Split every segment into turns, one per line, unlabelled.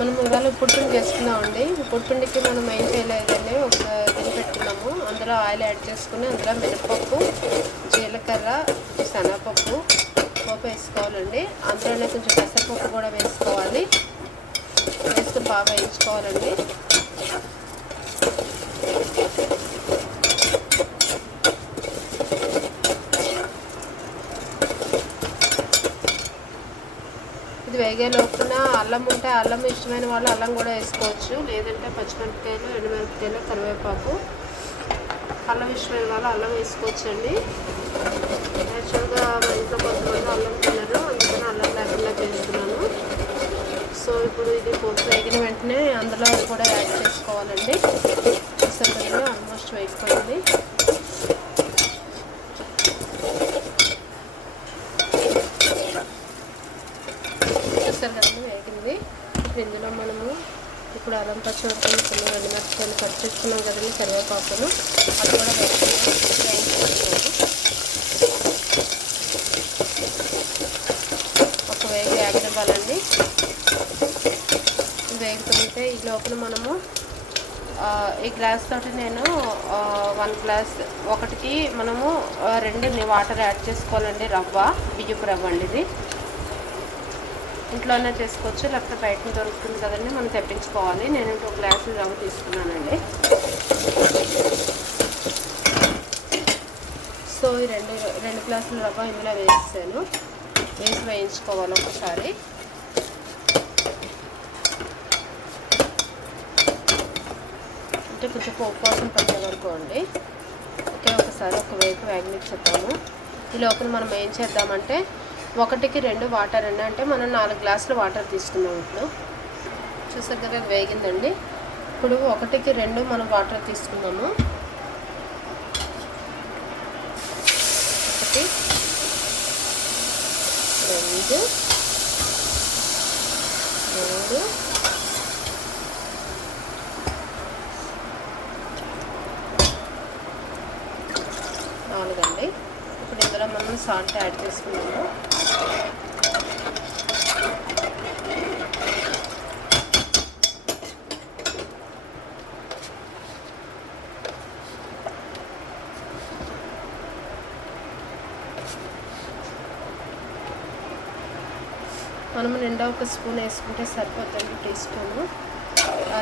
మనం ఇవాళ పుట్టిండి చేసుకున్నామండి పుట్టిండికి మనం ఏం చేయలేదండి. ఒక గిన్నె పెట్టుకున్నాము. అందులో ఆయిల్ యాడ్ చేసుకుని అందులో మినపప్పు జీలకర్ర శనగపప్పు పప్పు వేసుకోవాలండి. అందులోనే కొంచెం పెసరపప్పు కూడా వేసుకోవాలి. వేసుకుని బాగా వేయించుకోవాలండి. ఇది వేగే లోపున అల్లం ఉంటే అల్లం ఇష్టమైన వాళ్ళు అల్లం కూడా వేసుకోవచ్చు. లేదంటే పచ్చిమిరపకాయలు ఎండుమిరపకాయలు కరివేపాకు. అల్లం ఇష్టమైన వాళ్ళు అల్లం వేసుకోవచ్చండి. యాక్చువల్గా మా ఇంట్లో కొంతమంది అల్లం తినరు. అందుకని అల్లం లేకుండా చేస్తున్నాను. సో ఇప్పుడు ఇది పోపు వేగిన వెంటనే అందులో కూడా యాడ్ చేసుకోవాలండి. ఆల్మోస్ట్ వేగిపోయింది. ఇప్పుడు ఇందులో మనము ఇప్పుడు అల్లం పచ్చిమిరపకాయలు కొన్ని రెండు మిరపకాయలు కట్ చేసుకున్నాం కదండి కరివేపాకులు అది కూడా ఒక వేగి వేగనివ్వాలండి. వేగుతుంటే ఈ లోపల మనము ఈ గ్లాస్ తోటి నేను వన్ గ్లాస్ ఒకటికి మనము రెండు వాటర్ యాడ్ చేసుకోవాలండి రవ్వ బియ్యపు రవ్వ అండి ఇది. ఇంట్లోనే చేసుకోవచ్చు లేకపోతే బయట దొరుకుతుంది కదండి. మనం తెప్పించుకోవాలి. నేను టూ గ్లాసులు రవ్వ తీసుకున్నానండి. సో ఈ రెండు రెండు గ్లాసుల రవ్వ ఇందులో వేసాను. వేసి వేయించుకోవాలి ఒకసారి. అంటే కొంచెం పోపు కోసం పట్టే వరకు అండి. ఒకే ఒకసారి ఒక వేపు వేగనిచ్చేద్దాము. ఈ లోపల మనం ఏం చేద్దామంటే ఒకటికి రెండు వాటర్ అండి. అంటే మనం నాలుగు గ్లాసులు వాటర్ తీసుకున్నాం ఇప్పుడు. చూసారు కదా వేగిందండి. ఇప్పుడు ఒకటికి రెండు మనం వాటర్ తీసుకున్నాము. ఒకటి రెండు మూడు నాలుగండి. ఇప్పుడు ఇందులో మనం సాల్ట్ యాడ్ చేసుకున్నాము. మనం నిండా ఒక స్పూన్ వేసుకుంటే సరిపోతుంది టీ స్పూను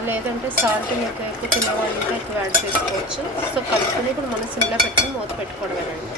లేదంటే సాల్ట్ మీకు ఎక్కువ తినేవాళ్ళు ఇంకా ఎక్కువ యాడ్ చేసుకోవచ్చు. సో కలుపుకుని ఇప్పుడు మనం సిమ్లో పెట్టుకుని మూత పెట్టుకోవడమేనండి.